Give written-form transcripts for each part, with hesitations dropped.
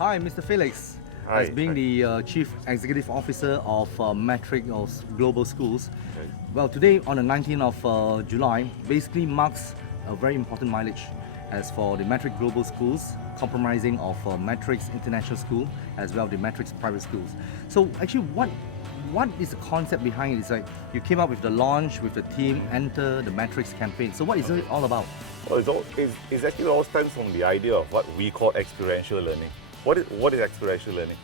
Hi, Mr. Felix. Hi, As being hi. the Chief Executive Officer of Metric Global Schools, Okay. well, today on the 19th of July basically marks a very important mileage as for the Metric Global Schools, compromising of Metrics International School as well the Metrics Private Schools. So actually, what is the concept behind it? It's like you came up with the launch with the team, enter the Metrics campaign. So what is it all about? Well, it's actually all stems from the idea of what we call experiential learning. What is experiential learning?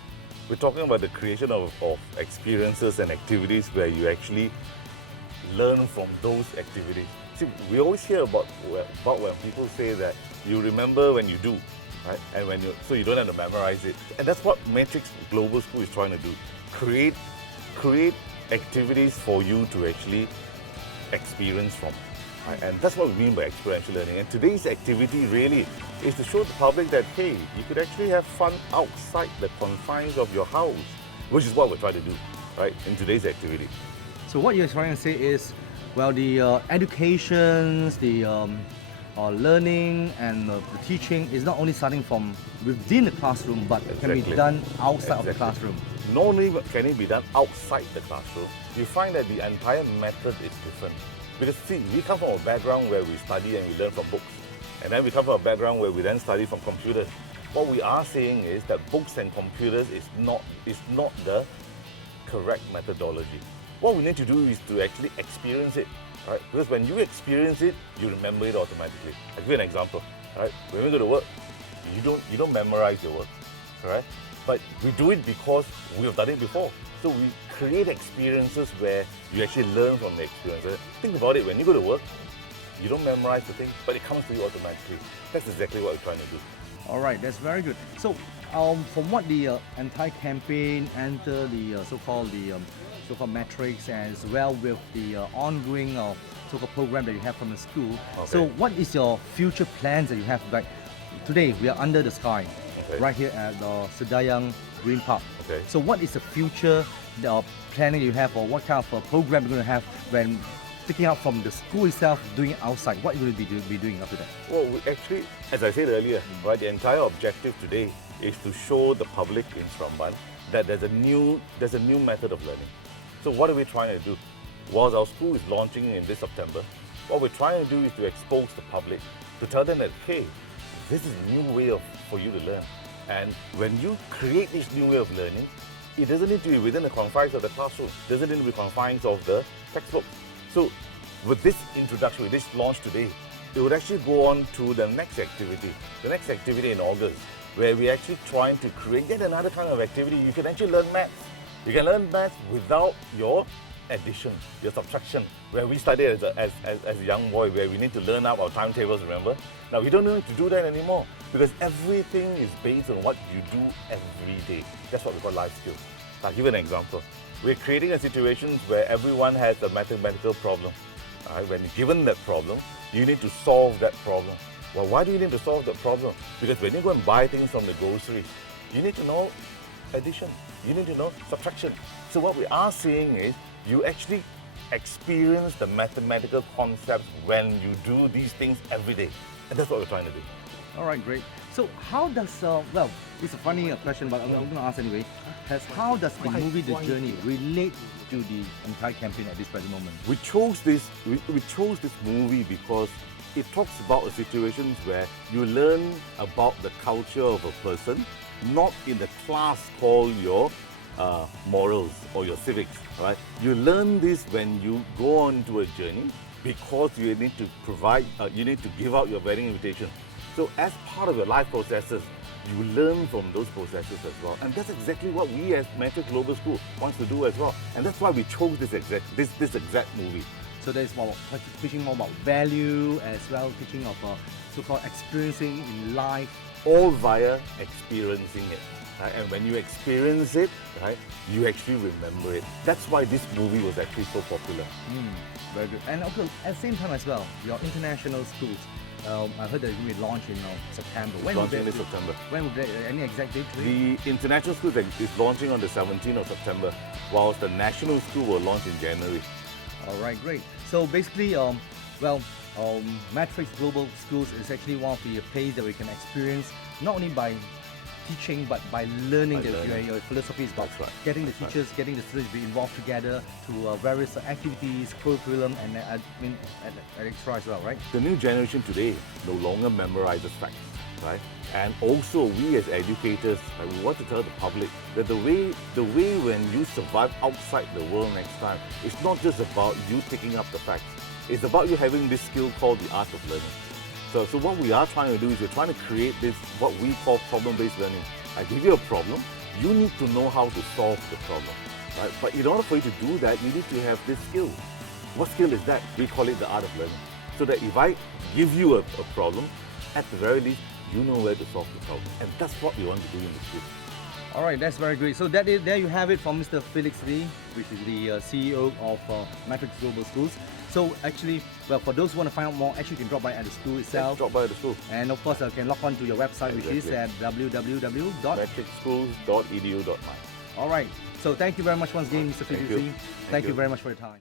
We're talking about the creation of experiences and activities where you actually learn from those activities. See, we always hear about when people say that you remember when you do, right? And so you don't have to memorize it. And that's what Matrix Global School is trying to do. Create activities for you to actually experience from. Right? And that's what we mean by experiential learning. And today's activity really is to show the public that, hey, you could actually have fun outside the confines of your house, which is what we're trying to do, right, in today's activity. So what you're trying to say is, well, the educations, the learning and the teaching is not only starting from within the classroom, but it can be Exactly. done outside of the Exactly. classroom. Not only can it be done outside the classroom, you find that the entire method is different. Because see, we come from a background where we study and we learn from books. And then we come from a background where we then study from computers. What we are saying is that books and computers is not the correct methodology. What we need to do is to actually experience it. Right? Because when you experience it, you remember it automatically. I'll give you an example. Right? When we go to work, you don't memorize your work. Correct? But we do it because we have done it before. So we create experiences where you actually learn from the experience. Think about it, when you go to work, you don't memorize the thing, but it comes to you automatically. That's exactly what we're trying to do. All right, that's very good. So, from what the entire campaign enter the so-called metrics as well with the ongoing so-called program that you have from the school. Okay. So, what is your future plans that you have? Like today, we are under the sky, Okay. right here at Sedayang Green Park. Okay. So, what is the future planning you have, or what kind of program you're going to have when picking up from the school itself, doing it outside? What will you be doing after that? Well, we actually, as I said earlier, right, the entire objective today is to show the public in Seremban that there's a new method of learning. So what are we trying to do? Whilst our school is launching in this September, what we're trying to do is to expose the public, to tell them that, hey, this is a new way for you to learn. And when you create this new way of learning, it doesn't need to be within the confines of the classroom. It doesn't need to be confines of the textbook. So with this introduction, with this launch today, it would actually go on to the next activity in August, where we're actually trying to create yet another kind of activity. You can actually learn maths. You can learn maths without your addition, your subtraction, where we studied as a young boy, where we need to learn up our timetables, remember? Now we don't need to do that anymore, because everything is based on what you do every day. That's what we call life skills. I'll give you an example. We're creating a situation where everyone has a mathematical problem. When given that problem, you need to solve that problem. Well, why do you need to solve that problem? Because when you go and buy things from the grocery, you need to know addition. You need to know subtraction. So what we are saying is, you actually experience the mathematical concepts when you do these things every day. And that's what we're trying to do. All right, great. So how does, well, it's a funny question, but I'm going to ask anyway. How does the movie The Journey relate to the entire campaign at this present moment? We chose this movie because it talks about situations where you learn about the culture of a person, not in the class called your morals or your civics, right? You learn this when you go on to a journey because you need to you need to give out your wedding invitation. So as part of your life processes, you learn from those processes as well. And that's exactly what we as Metric Global School wants to do as well. And that's why we chose this exact movie. So there's more teaching more about value as well, teaching of so-called experiencing in life. All via experiencing it. Right? And when you experience it, right, you actually remember it. That's why this movie was actually so popular. Very good. And also at the same time as well, your international schools. I heard that you will launch in September. When Launching will this that- September. When will that, any exact date? please? The international school is launching on the 17th of September, whilst the national school will launch in January. All right, great. So basically, Matrix Global Schools is actually one of the places that we can experience not only by teaching, but by learning. By learning. Your philosophy is about That's right. getting the That's teachers, getting the students to be involved together to various activities, curriculum, and extra as well, right? The new generation today no longer memorizes facts, right? And also we as educators, we want to tell the public that the way when you survive outside the world next time, it's not just about you picking up the facts. It's about you having this skill called the art of learning. So what we are trying to do is we're trying to create this, what we call problem-based learning. I give you a problem, you need to know how to solve the problem, right? But in order for you to do that, you need to have this skill. What skill is that? We call it the art of learning. So that if I give you a problem, at the very least, you know where to solve the problem. And that's what we want to do in the school. All right, that's very great. So there you have it from Mr. Felix Lee, which is the CEO of Matrix Global Schools. So actually, well, for those who want to find out more, actually you can drop by at the school itself. Drop by the school. And of course, you can log on to your website, which is at www. matrixschools.edu.my. All right. So thank you very much once again, Mr. Felix Lee. Thank you very much for your time.